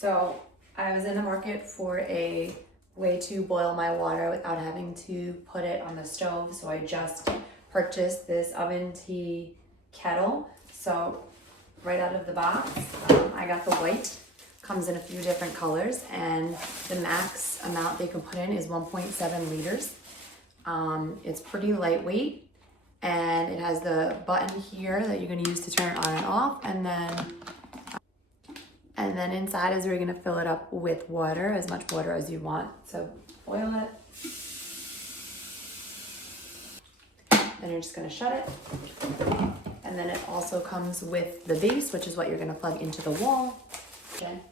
So I was in the market for a way to boil my water without having to put it on the stove. So I just purchased this OVENTE kettle. So right out of the box, I got the white. Comes in a few different colors, and the max amount they can put in is 1.7 liters. It's pretty lightweight, and it has the button here that you're going to use to turn it on and off, and then inside is where you're going to fill it up with water, as much water as you want. So boil it, then you're just going to shut it. And then it also comes with the base, which is what you're going to plug into the wall.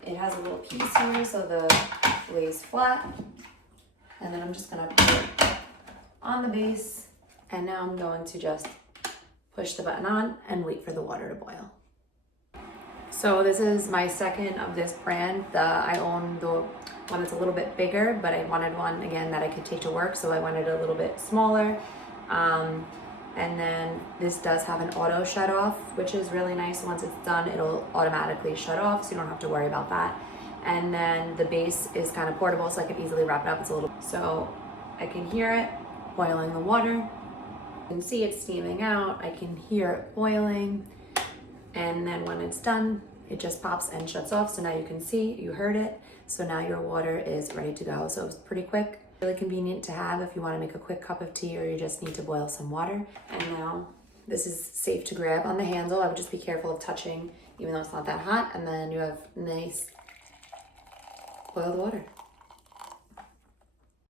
It has a little piece here so the lays flat, and then I'm just going to put it on the base, and now I'm going to just push the button on and wait for the water to boil. So this is my second of this brand. I own the one that's a little bit bigger, but I wanted one again that I could take to work, so I wanted a little bit smaller. And then this does have an auto shut off, which is really nice. Once it's done, it'll automatically shut off, so you don't have to worry about that. And then the base is kind of portable, so I can easily wrap it up. So I can hear it boiling the water. You can see it steaming out. I can hear it boiling. And then when it's done, it just pops and shuts off. So now you can see, you heard it. So now your water is ready to go. So it's pretty quick. Really convenient to have if you want to make a quick cup of tea or you just need to boil some water. And now this is safe to grab on the handle. I would just be careful of touching, even though it's not that hot. And then you have nice boiled water.